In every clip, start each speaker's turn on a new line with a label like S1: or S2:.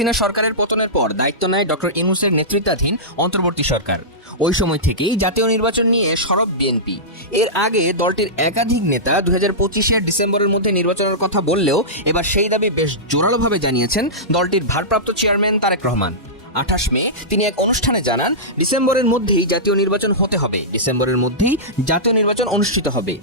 S1: চীনা সরকারের পতনের পর দায়িত্ব নেয় ডক্টর ইমুসের নেতৃত্বাধীন অন্তর্বর্তী সরকার ওই সময় থেকেই জাতীয় নির্বাচন নিয়ে সরব বিএনপি এর আগে দলটির একাধিক নেতা দু হাজার পঁচিশের ডিসেম্বরের মধ্যে নির্বাচনের কথা বললেও এবার সেই দাবি বেশ জোরালোভাবে জানিয়েছেন দলটির ভারপ্রাপ্ত চেয়ারম্যান তারেক রহমান আঠাশ মে তিনি এক অনুষ্ঠানে জানান ডিসেম্বরের মধ্যেই জাতীয় নির্বাচন হতে হবে ডিসেম্বরের মধ্যেই জাতীয় নির্বাচন অনুষ্ঠিত হবে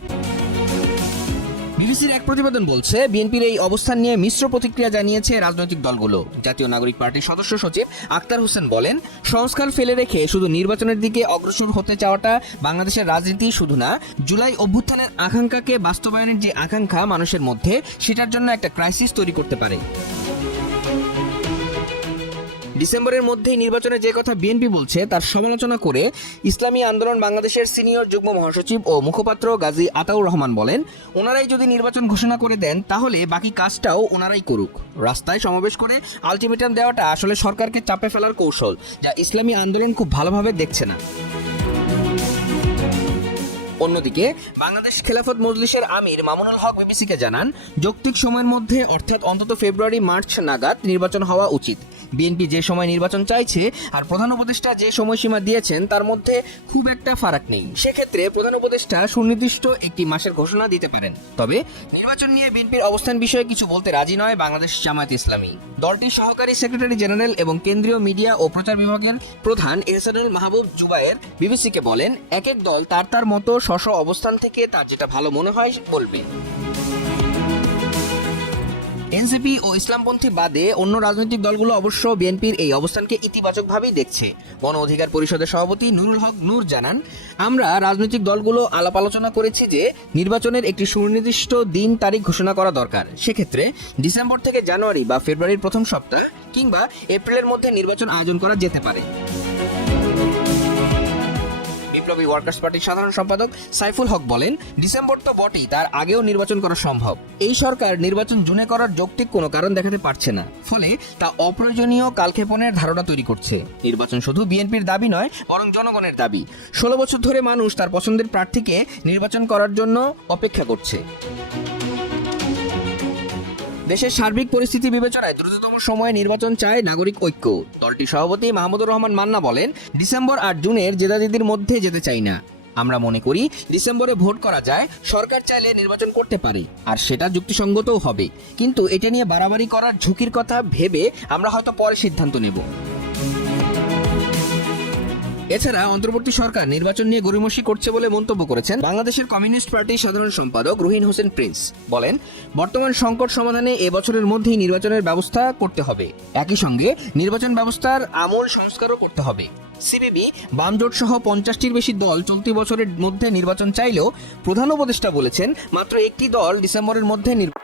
S1: বিবিসির এক প্রতিবেদন বলছে বিএনপির এই অবস্থান নিয়ে মিশ্র প্রতিক্রিয়া জানিয়েছে রাজনৈতিক দলগুলো জাতীয় নাগরিক পার্টির সদস্য সচিব আক্তার হোসেন বলেন সংস্কার ফেলে রেখে শুধু নির্বাচনের দিকে অগ্রসর হতে চাওয়াটা বাংলাদেশের রাজনীতি শুধু না জুলাই অভ্যুত্থানের আকাঙ্ক্ষাকে বাস্তবায়নের যে আকাঙ্ক্ষা মানুষের মধ্যে সেটার জন্য একটা ক্রাইসিস তৈরি করতে পারে ডিসেম্বরের মধ্যেই নির্বাচনে যে কথা বিএনপি বলছে তার সমালোচনা করে ইসলামী আন্দোলন বাংলাদেশের সিনিয়র যুগ্ম মহাসচিব ও মুখপাত্র গাজী আতাউর রহমান বলেন ওনারাই যদি নির্বাচন ঘোষণা করে দেন তাহলে বাকি কাজটাও ওনারাই করুক রাস্তায় সমাবেশ করে আলটিমেটাম দেওয়াটা আসলে সরকারকে চাপে ফেলার কৌশল যা ইসলামী আন্দোলন খুব ভালোভাবে দেখছে না অন্যদিকে বাংলাদেশ খেলাফত মজলিসের আমির মামুনুল হক বিবিসিকে জানান যৌক্তিক সময়ের মধ্যে অর্থাৎ অন্তত ফেব্রুয়ারি মার্চ নাগাদ নির্বাচন হওয়া উচিত বিএনপি যে সময় নির্বাচন চাইছে আর প্রধান উপদেষ্টা যে সময়সীমা দিয়েছেন তার মধ্যে খুব একটা ফারাক নেই সেক্ষেত্রে প্রধান উপদেষ্টা সুনির্দিষ্ট একটি মাসের ঘোষণা দিতে পারেন তবে নির্বাচন নিয়ে বিএনপির অবস্থান বিষয়ে কিছু বলতে রাজি নয় বাংলাদেশ জামায়াত ইসলামী দলটির সহকারী সেক্রেটারি জেনারেল এবং কেন্দ্রীয় মিডিয়া ও প্রচার বিভাগের প্রধান এহসানুল মাহবুব জুবায়ের বিবিসিকে বলেন এক এক দল তার তার মতো স্ব অবস্থান থেকে তার যেটা ভালো মনে হয় বলবে এনসিপি ও ইসলামপন্থী বাদে অন্য রাজনৈতিক দলগুলো অবশ্য বিএনপির এই অবস্থানকে ইতিবাচকভাবেই দেখছে গণ অধিকার পরিষদের সভাপতি নুরুল হক নূর জানান আমরা রাজনৈতিক দলগুলো আলাপ আলোচনা করেছি যে নির্বাচনের একটি সুনির্দিষ্ট দিন তারিখ ঘোষণা করা দরকার সেক্ষেত্রে ডিসেম্বর থেকে জানুয়ারি বা ফেব্রুয়ারির প্রথম সপ্তাহ কিংবা এপ্রিলের মধ্যে নির্বাচন আয়োজন করা যেতে পারে বিপ্লবী ওয়ার্কার্স পার্টির সাধারণ সম্পাদক সাইফুল হক বলেন ডিসেম্বর তো বটেই তার আগেও নির্বাচন করা সম্ভব এই সরকার নির্বাচন জুনে করার যৌক্তিক কোনো কারণ দেখাতে পারছে না ফলে তা অপ্রয়োজনীয় কালক্ষেপণের ধারণা তৈরি করছে নির্বাচন শুধু বিএনপির দাবি নয় বরং জনগণের দাবি ষোলো বছর ধরে মানুষ তার পছন্দের প্রার্থীকে নির্বাচন করার জন্য অপেক্ষা করছে দেশের সার্বিক পরিস্থিতি বিবেচনায় দ্রুততম সময়ে নির্বাচন চায় নাগরিক ঐক্য দলটির সভাপতি মাহমুদুর রহমান মান্না বলেন ডিসেম্বর আর জুনের জেদাজেদির মধ্যে যেতে চাই না আমরা মনে করি ডিসেম্বরে ভোট করা যায় সরকার চাইলে নির্বাচন করতে পারে আর সেটা যুক্তিসঙ্গতও হবে কিন্তু এটা নিয়ে বাড়াবাড়ি করার ঝুঁকির কথা ভেবে আমরা হয়তো পরে সিদ্ধান্ত নেব এছাড়া অন্তর্বর্তী সরকার নির্বাচন নিয়ে গরিমসি করছে বলে মন্তব্য করেছেন বাংলাদেশের কমিউনিস্ট পার্টির সাধারণ সম্পাদক রুহিন হোসেন প্রিন্স বলেন বর্তমান সংকট সমাধানে এবছরের মধ্যেই নির্বাচনের ব্যবস্থা করতে হবে একই সঙ্গে নির্বাচন ব্যবস্থার আমূল সংস্কারও করতে হবে সিবিবি বামজোট সহ পঞ্চাশটির বেশি দল চলতি বছরের মধ্যে নির্বাচন চাইলেও প্রধান উপদেষ্টা বলেছেন মাত্র একটি দল ডিসেম্বরের মধ্যে নির্বাচন